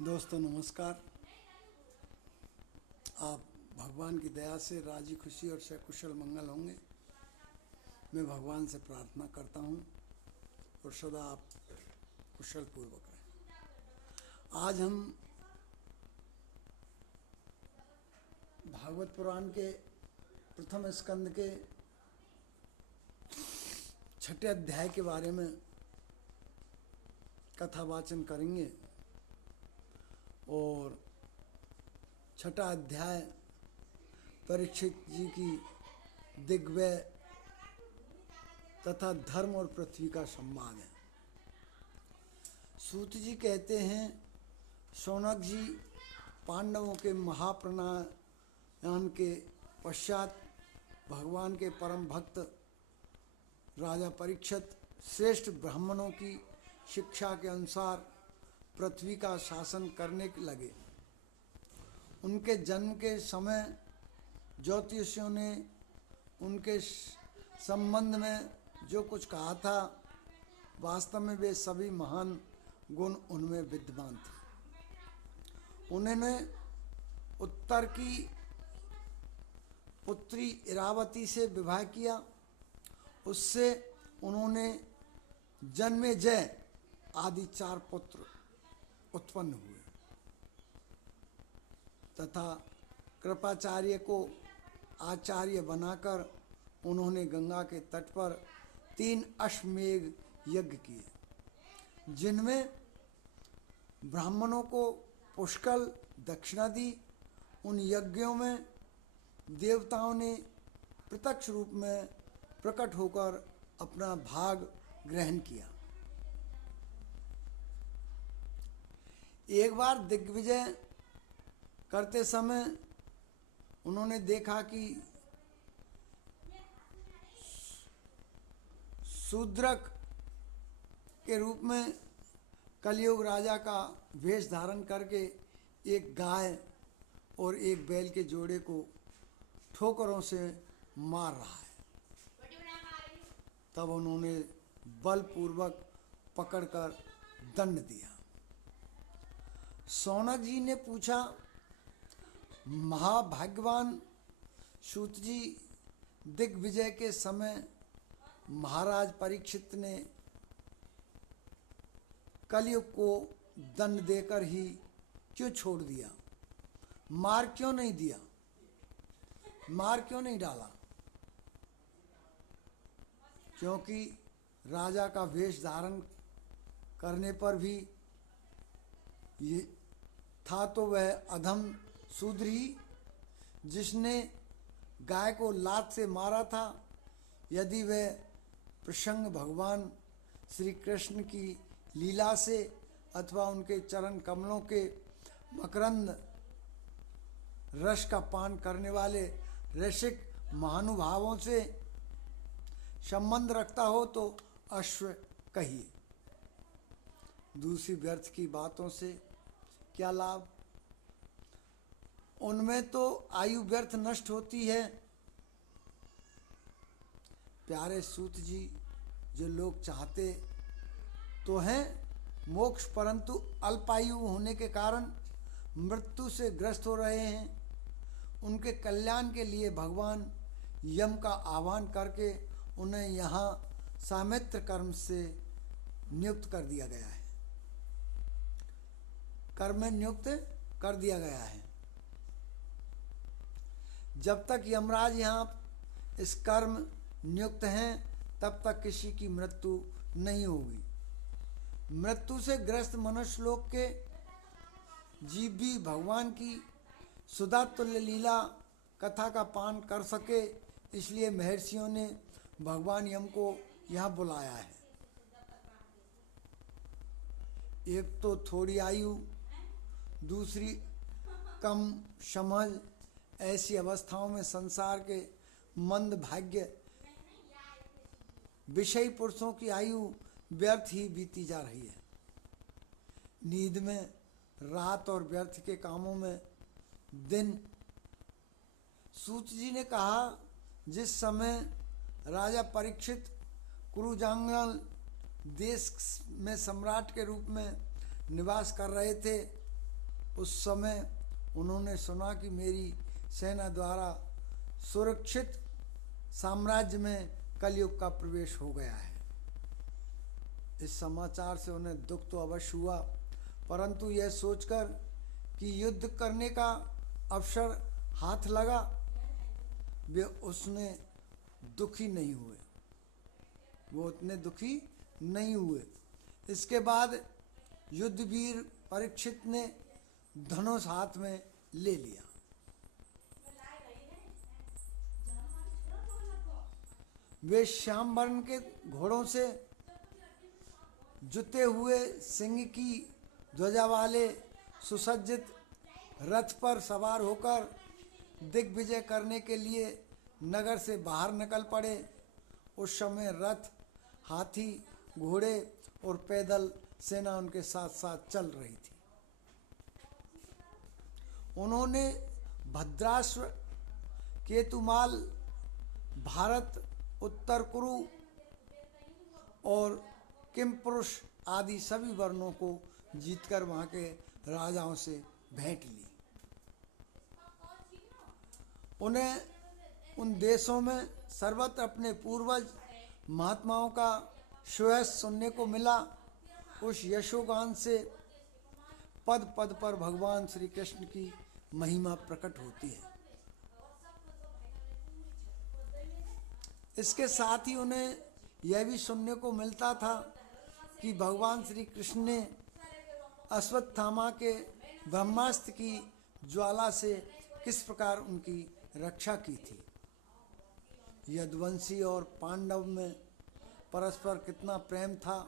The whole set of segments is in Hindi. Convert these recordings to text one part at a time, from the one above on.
दोस्तों नमस्कार। आप भगवान की दया से राजी खुशी और सकुशल मंगल होंगे, मैं भगवान से प्रार्थना करता हूँ और सदा आप कुशल पूर्वक रहें। आज हम भागवत पुराण के प्रथम स्कंद के छठे अध्याय के बारे में कथा वाचन करेंगे और छठा अध्याय परीक्षित जी की दिग्विजय तथा धर्म और पृथ्वी का संवाद है। सूत जी कहते हैं, शौनक जी पांडवों के महाप्रयाण के पश्चात भगवान के परम भक्त राजा परीक्षित श्रेष्ठ ब्राह्मणों की शिक्षा के अनुसार पृथ्वी का शासन करने लगे। उनके जन्म के समय ज्योतिषियों ने उनके संबंध में जो कुछ कहा था, वास्तव में वे सभी महान गुण उनमें विद्यमान थे। उन्होंने उत्तर की पुत्री इरावती से विवाह किया। उससे उन्होंने जन्मेजय आदि 4 पुत्र उत्पन्न हुए तथा कृपाचार्य को आचार्य बनाकर उन्होंने गंगा के तट पर 3 अश्वमेध यज्ञ किए, जिनमें ब्राह्मणों को पुष्कल दक्षिणा दी। उन यज्ञों में देवताओं ने प्रत्यक्ष रूप में प्रकट होकर अपना भाग ग्रहण किया। एक बार दिग्विजय करते समय उन्होंने देखा कि शूद्रक के रूप में कलयुग राजा का वेश धारण करके एक गाय और एक बैल के जोड़े को ठोकरों से मार रहा है। तब उन्होंने बलपूर्वक पकड़कर दंड दिया। शौनक जी ने पूछा, महाभाग्यवान सूत जी, दिग्विजय के समय महाराज परीक्षित ने कलयुग को दंड देकर ही क्यों छोड़ दिया? मार क्यों नहीं दिया? मार क्यों नहीं डाला? क्योंकि राजा का वेश धारण करने पर भी ये था तो वह अधम शूद्र ही, जिसने गाय को लात से मारा था। यदि वह प्रसंग भगवान श्री कृष्ण की लीला से अथवा उनके चरण कमलों के मकरंद रस का पान करने वाले रसिक महानुभावों से संबंध रखता हो तो अश्व कहिए। दूसरी व्यर्थ की बातों से क्या लाभ? उनमें तो आयु व्यर्थ नष्ट होती है। प्यारे सूत जी, जो लोग चाहते तो हैं मोक्ष, परंतु अल्पायु होने के कारण मृत्यु से ग्रस्त हो रहे हैं, उनके कल्याण के लिए भगवान यम का आह्वान करके उन्हें यहाँ सामित्र कर्म से नियुक्त कर दिया गया है, कर्म में नियुक्त कर दिया गया है। जब तक यमराज यहाँ इस कर्म नियुक्त हैं, तब तक किसी की मृत्यु नहीं होगी। मृत्यु से ग्रस्त मनुष्य लोक के जीव भी भगवान की सुधा तुल्य लीला कथा का पान कर सके, इसलिए महर्षियों ने भगवान यम को यहाँ बुलाया है। एक तो थोड़ी आयु, दूसरी कम समझ, ऐसी अवस्थाओं में संसार के मंद भाग्य विषयी पुरुषों की आयु व्यर्थ ही बीती जा रही है। नींद में, रात और व्यर्थ के कामों में दिन। सूत जी ने कहा, जिस समय राजा परीक्षित कुरुजांगल देश में सम्राट के रूप में निवास कर रहे थे, उस समय उन्होंने सुना कि मेरी सेना द्वारा सुरक्षित साम्राज्य में कलयुग का प्रवेश हो गया है। इस समाचार से उन्हें दुख तो अवश्य हुआ, परंतु यह सोचकर कि युद्ध करने का अवसर हाथ लगा, वे उसने दुखी नहीं हुए, वो उतने दुखी नहीं हुए। इसके बाद युद्धवीर परीक्षित ने धनुष हाथ में ले लिया। वे श्याम वर्ण के घोड़ों से जुते हुए सिंह की ध्वजा वाले सुसज्जित रथ पर सवार होकर दिग्विजय करने के लिए नगर से बाहर निकल पड़े। उस समय रथ, हाथी, घोड़े और पैदल सेना उनके साथ साथ चल रही थी। उन्होंने भद्राश्व, केतुमाल, भारत, उत्तर कुरु और किमपुरुष आदि सभी वर्णों को जीतकर वहाँ के राजाओं से भेंट ली। उन्हें उन देशों में सर्वत्र अपने पूर्वज महात्माओं का सुयश सुनने को मिला। उस यशोगान से पद पद पर भगवान श्री कृष्ण की महिमा प्रकट होती है। इसके साथ ही उन्हें यह भी सुनने को मिलता था कि भगवान श्री कृष्ण ने अश्वत्थामा के ब्रह्मास्त्र की ज्वाला से किस प्रकार उनकी रक्षा की थी। यदुवंशी और पांडव में परस्पर कितना प्रेम था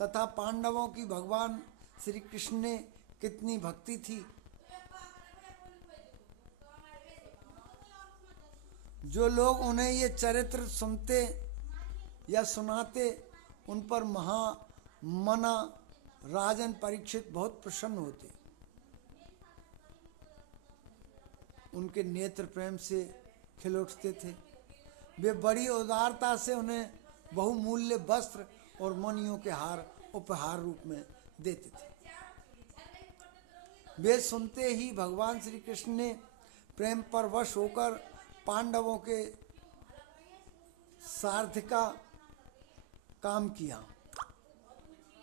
तथा पांडवों की भगवान श्री कृष्ण ने कितनी भक्ति थी। जो लोग उन्हें ये चरित्र सुनते या सुनाते उन पर महामना राजन परीक्षित बहुत प्रसन्न होते। उनके नेत्र प्रेम से खिल उठते थे। वे बड़ी उदारता से उन्हें बहुमूल्य वस्त्र और मणियों के हार उपहार रूप में देते थे। वे सुनते ही भगवान श्री कृष्ण ने प्रेम पर वश होकर पांडवों के सारथी का काम किया,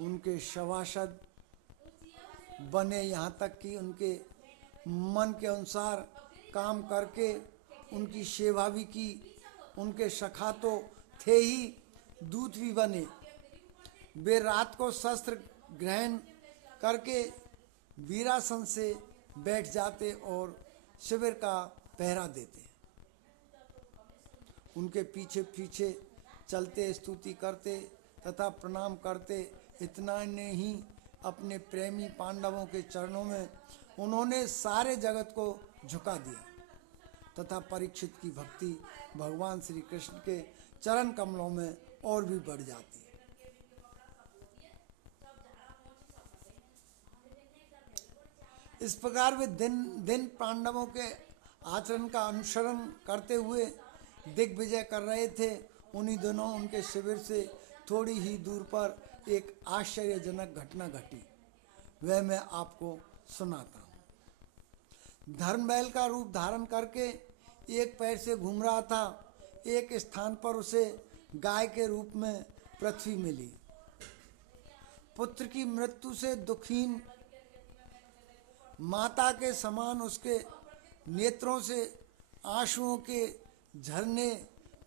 उनके सभासद बने, यहाँ तक कि उनके मन के अनुसार काम करके उनकी सेवा भी की। उनके सखा तो थे ही, दूत भी बने। वे रात को शस्त्र ग्रहण करके वीरासन से बैठ जाते और शिविर का पहरा देते। उनके पीछे पीछे चलते, स्तुति करते तथा प्रणाम करते। इतना नहीं, अपने प्रेमी पांडवों के चरणों में उन्होंने सारे जगत को झुका दिया तथा परीक्षित की भक्ति भगवान श्री कृष्ण के चरण कमलों में और भी बढ़ जाती है। इस प्रकार वे दिन दिन पांडवों के आचरण का अनुसरण करते हुए दिग्विजय कर रहे थे। उन्हीं दिनों उनके शिविर से थोड़ी ही दूर पर एक आश्चर्यजनक घटना घटी, वह मैं आपको सुनाता हूँ। धर्मबैल का रूप धारण करके एक पैर से घूम रहा था। एक स्थान पर उसे गाय के रूप में पृथ्वी मिली। पुत्र की मृत्यु से दुखीन माता के समान उसके नेत्रों से आंसुओं के झरने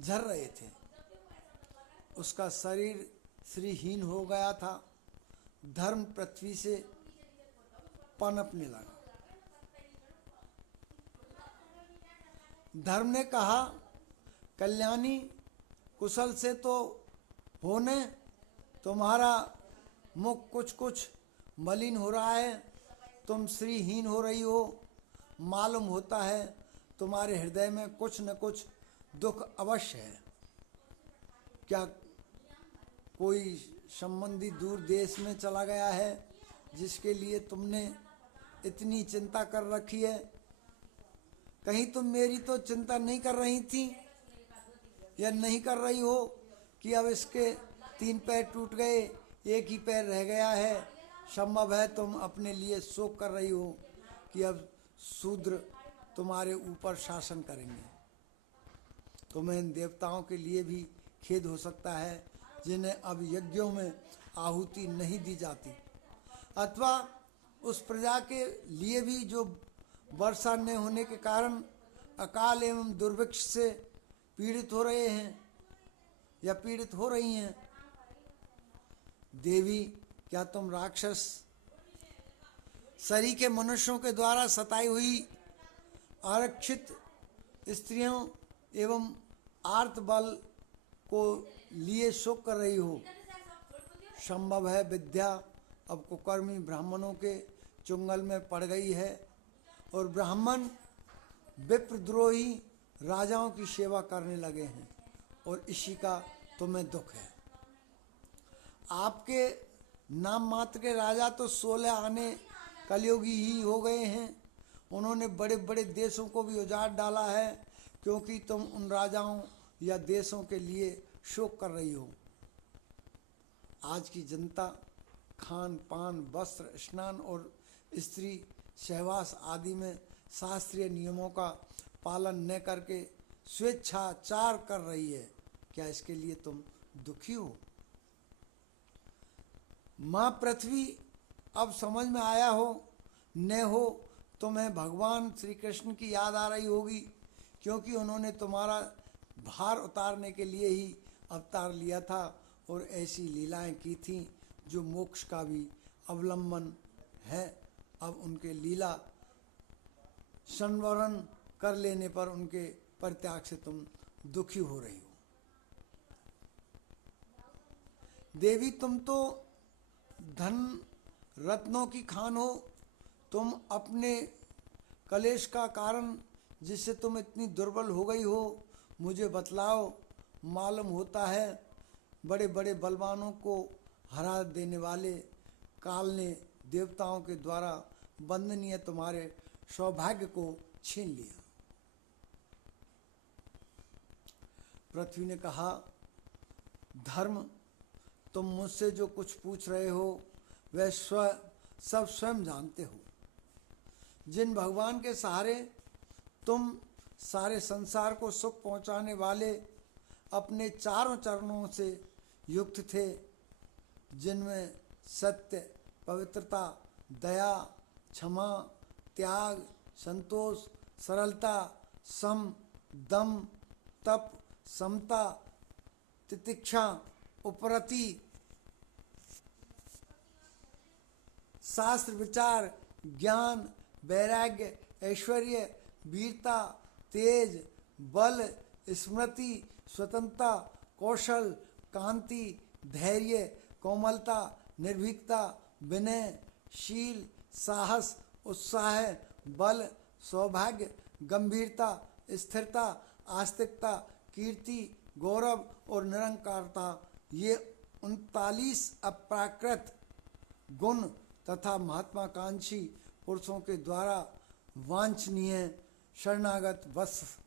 झर रहे थे। उसका शरीर श्रीहीन हो गया था। धर्म पृथ्वी से पनपने लगा। धर्म ने कहा, कल्याणी, कुशल से तो होने, तुम्हारा मुख कुछ कुछ मलिन हो रहा है, तुम श्रीहीन हो रही हो। मालूम होता है तुम्हारे हृदय में कुछ न कुछ दुख अवश्य है। क्या कोई संबंधी दूर देश में चला गया है जिसके लिए तुमने इतनी चिंता कर रखी है? कहीं तुम मेरी तो चिंता नहीं कर रही थी या नहीं कर रही हो कि अब इसके 3 पैर टूट गए, एक ही पैर रह गया है। संभव है तुम अपने लिए शोक कर रही हो। कि अब शूद्र तुम्हारे ऊपर शासन करेंगे। तुम्हें इन देवताओं के लिए भी खेद हो सकता है जिन्हें अब यज्ञों में आहुति नहीं दी जाती, अथवा उस प्रजा के लिए भी जो वर्षा न होने के कारण अकाल एवं दुर्भिक्ष से पीड़ित हो रहे हैं या पीड़ित हो रही हैं। देवी, क्या तुम राक्षस शरीर के मनुष्यों के द्वारा सताई हुई आरक्षित स्त्रियों एवं आर्त बल को लिए शोक कर रही हो? संभव है विद्या अब कुकर्मी ब्राह्मणों के चुंगल में पड़ गई है और ब्राह्मण विप्रद्रोही राजाओं की सेवा करने लगे हैं और इसी का तुम्हें दुख है। आपके नाम मात्र के राजा तो 16 आने कलयुगी ही हो गए हैं। उन्होंने बड़े बड़े देशों को भी उजाड़ डाला है, क्योंकि तुम उन राजाओं या देशों के लिए शोक कर रही हो। आज की जनता खान पान, वस्त्र, स्नान और स्त्री सहवास आदि में शास्त्रीय नियमों का पालन न करके स्वेच्छाचार कर रही है। क्या इसके लिए तुम दुखी हो? माँ पृथ्वी, अब समझ में आया हो न हो तुम्हें भगवान श्री कृष्ण की याद आ रही होगी, क्योंकि उन्होंने तुम्हारा भार उतारने के लिए ही अवतार लिया था और ऐसी लीलाएं की थीं जो मोक्ष का भी अवलंबन है। अब उनके लीला संवरण कर लेने पर उनके परित्याग से तुम दुखी हो रही हो। देवी, तुम तो धन रत्नों की खान हो। तुम अपने कलेश का कारण जिससे तुम इतनी दुर्बल हो गई हो मुझे बतलाओ। मालूम होता है बड़े बड़े बलवानों को हरा देने वाले काल ने देवताओं के द्वारा वंदनीय तुम्हारे सौभाग्य को छीन लिया। पृथ्वी ने कहा, धर्म, तुम मुझसे जो कुछ पूछ रहे हो वह सब स्वयं जानते हो। जिन भगवान के सहारे तुम सारे संसार को सुख पहुंचाने वाले अपने चारों चरणों से युक्त थे, जिनमें सत्य, पवित्रता, दया, क्षमा, त्याग, संतोष, सरलता, सम, दम, तप, समता, तितिक्षा, उपरति, शास्त्र विचार, ज्ञान, वैराग्य, ऐश्वर्य, वीरता, तेज, बल, स्मृति, स्वतंत्रता, कौशल, कांति, धैर्य, कोमलता, निर्भीकता, विनय, शील, साहस, उत्साह, बल, सौभाग्य, गंभीरता, स्थिरता, आस्तिकता, कीर्ति, गौरव और निरंकारता, ये 39 अप्राकृत गुण तथा महात्माकांक्षी पुरुषों के द्वारा वांछनीय शरणागत वत्स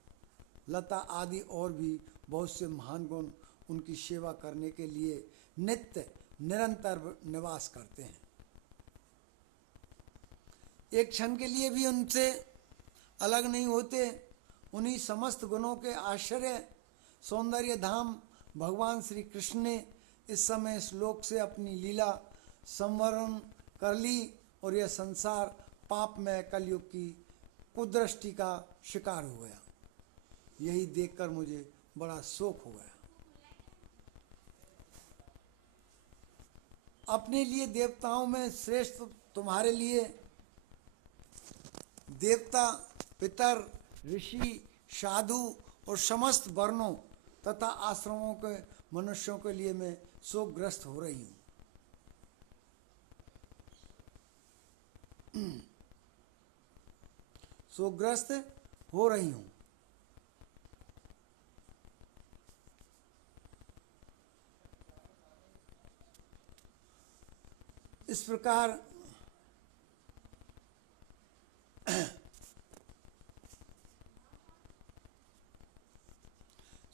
लता आदि और भी बहुत से महान गुण उनकी सेवा करने के लिए नित्य निरंतर निवास करते हैं। एक क्षण के लिए भी उनसे अलग नहीं होते। उन्हीं समस्त गुणों के आश्चर्य सौंदर्य धाम भगवान श्री कृष्ण ने इस समय इस लोक से अपनी लीला संवरण कर ली और यह संसार पापमय कलयुग की कुदृष्टि का शिकार हो गया। यही देखकर मुझे बड़ा शोक हो गया। अपने लिए देवताओं में श्रेष्ठ तुम्हारे लिए देवता, पितर, ऋषि, साधु और समस्त वर्णों तथा आश्रमों के मनुष्यों के लिए मैं शोकग्रस्त हो रही हूँ। शोकग्रस्त हो रही हूँ। इस प्रकार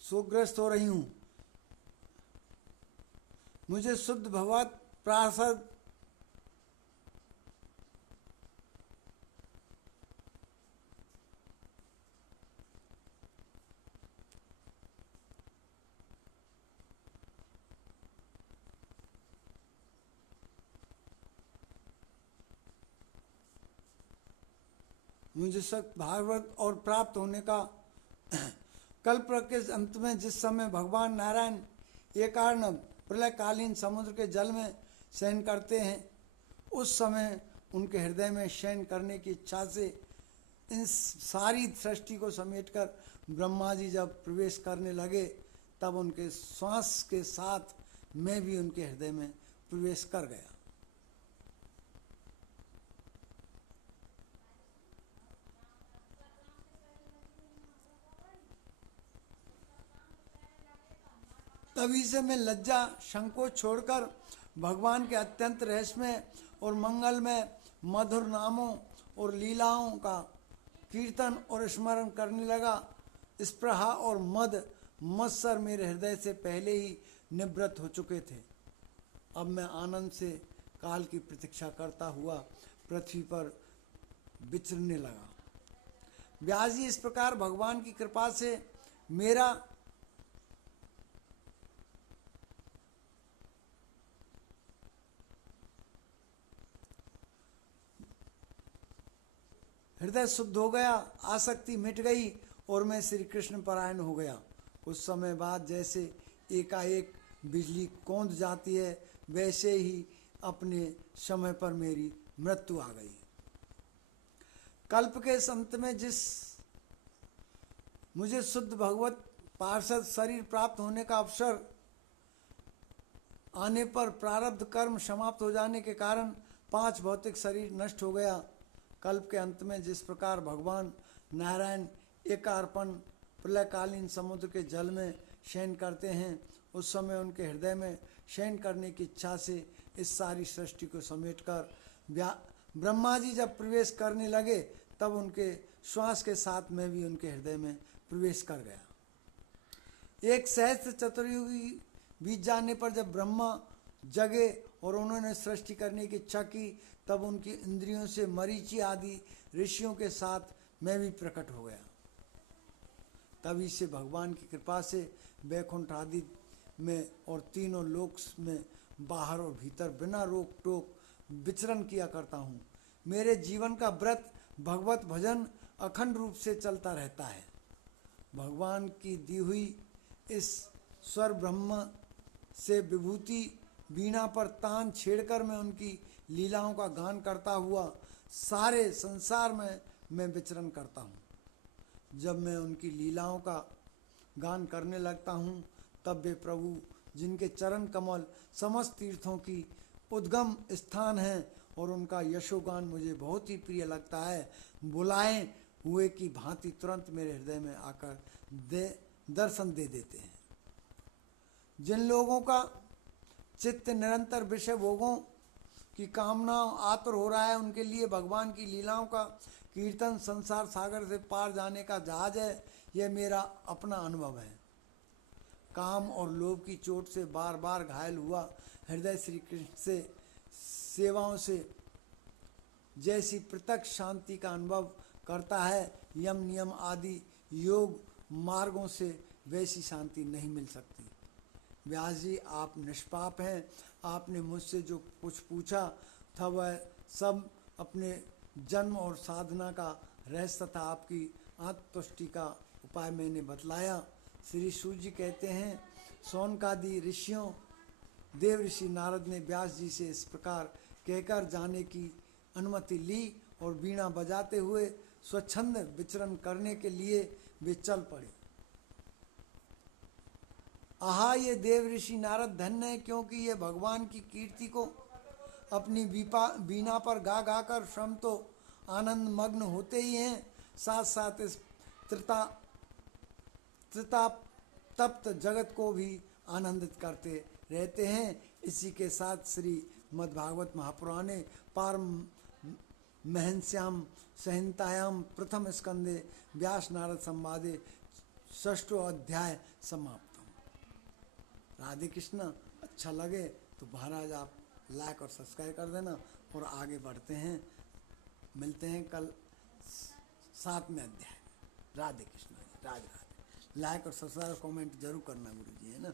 शोकग्रस्त हो रही हूँ। मुझे शुद्ध भगवत प्रासद मुझे सत्य भागवत और प्राप्त होने का कल्प के अंत में जिस समय भगवान नारायण एकार्ण प्रलयकालीन समुद्र के जल में शयन करते हैं, उस समय उनके हृदय में शयन करने की इच्छा से इन सारी सृष्टि को समेटकर ब्रह्मा जी जब प्रवेश करने लगे, तब उनके श्वास के साथ मैं भी उनके हृदय में प्रवेश कर गया। तभी से मैं लज्जा संकोच छोड़कर भगवान के अत्यंत रहस्यमय और मंगलमय मधुर नामों और लीलाओं का कीर्तन और स्मरण करने लगा। स्पृहा और मद मत्सर मेरे हृदय से पहले ही निवृत्त हो चुके थे। अब मैं आनंद से काल की प्रतीक्षा करता हुआ पृथ्वी पर विचरने लगा। व्यास जी इस प्रकार भगवान की कृपा से मेरा हृदय शुद्ध हो गया, आसक्ति मिट गई और मैं श्री कृष्ण परायण हो गया। कुछ समय बाद जैसे एकाएक बिजली कौंध जाती है, वैसे ही अपने समय पर मेरी मृत्यु आ गई। कल्प के अंत में जिस मुझे शुद्ध भगवत पार्षद शरीर प्राप्त होने का अवसर आने पर प्रारब्ध कर्म समाप्त हो जाने के कारण 5 भौतिक शरीर नष्ट हो गया। कल्प के अंत में जिस प्रकार भगवान नारायण एकार्पण प्रलयकालीन समुद्र के जल में शयन करते हैं, उस समय उनके हृदय में शयन करने की इच्छा से इस सारी सृष्टि को समेटकर ब्रह्मा जी जब प्रवेश करने लगे, तब उनके श्वास के साथ मैं भी उनके हृदय में प्रवेश कर गया। एक सहस्त्र चतुर्युगी बीत जाने पर जब ब्रह्मा जगे और उन्होंने सृष्टि करने की इच्छा की, तब उनकी इंद्रियों से मरीचि आदि ऋषियों के साथ मैं भी प्रकट हो गया। तभी से भगवान की कृपा से वैकुंठ आदि में और तीनों लोक में बाहर और भीतर बिना रोक टोक विचरण किया करता हूँ। मेरे जीवन का व्रत भगवत भजन अखंड रूप से चलता रहता है। भगवान की दी हुई इस स्वर ब्रह्म से विभूति वीणा पर तान छेड़कर मैं उनकी लीलाओं का गान करता हुआ सारे संसार में मैं विचरण करता हूँ। जब मैं उनकी लीलाओं का गान करने लगता हूँ, तब वे प्रभु जिनके चरण कमल समस्त तीर्थों की उद्गम स्थान हैं और उनका यशोगान मुझे बहुत ही प्रिय लगता है, बुलाए हुए की भांति तुरंत मेरे हृदय में आकर दर्शन दे देते हैं। जिन लोगों का चित्त निरंतर विषय भोगों की कामना आतुर हो रहा है, उनके लिए भगवान की लीलाओं का कीर्तन संसार सागर से पार जाने का जहाज है। यह मेरा अपना अनुभव है। काम और लोभ की चोट से बार बार घायल हुआ हृदय श्री कृष्ण से सेवाओं से जैसी पृथक शांति का अनुभव करता है, यम नियम आदि योग मार्गों से वैसी शांति नहीं मिल सकती। व्यास जी, आप निष्पाप हैं। आपने मुझसे जो कुछ पूछा था वह सब अपने जन्म और साधना का रहस्य तथा आपकी आत्मतुष्टि का उपाय मैंने बतलाया। श्री सूर्य जी कहते हैं, सौनकादि ऋषियों देव ऋषि नारद ने व्यास जी से इस प्रकार कहकर जाने की अनुमति ली और वीणा बजाते हुए स्वच्छंद विचरण करने के लिए वे चल पड़े। आहा, ये देव ऋषि नारद धन्य है, क्योंकि ये भगवान की कीर्ति को अपनी वीणा पर गा गा कर स्वयं तो आनंद मग्न होते ही हैं, साथ साथ इस तप्त जगत को भी आनंदित करते रहते हैं। इसी के साथ श्री मद्भागवत महापुराणे पार महंस्याम संहितायाम प्रथम स्कंदे व्यास नारद संवादे 6वां अध्याय समाप्त। राधे कृष्ण। अच्छा लगे तो महाराज आप लाइक और सब्सक्राइब कर देना और आगे बढ़ते हैं। मिलते हैं कल 7वें अध्याय। राधे कृष्ण। राधे राधे। लाइक और सब्सक्राइब कमेंट जरूर करना गुरु जी, है ना।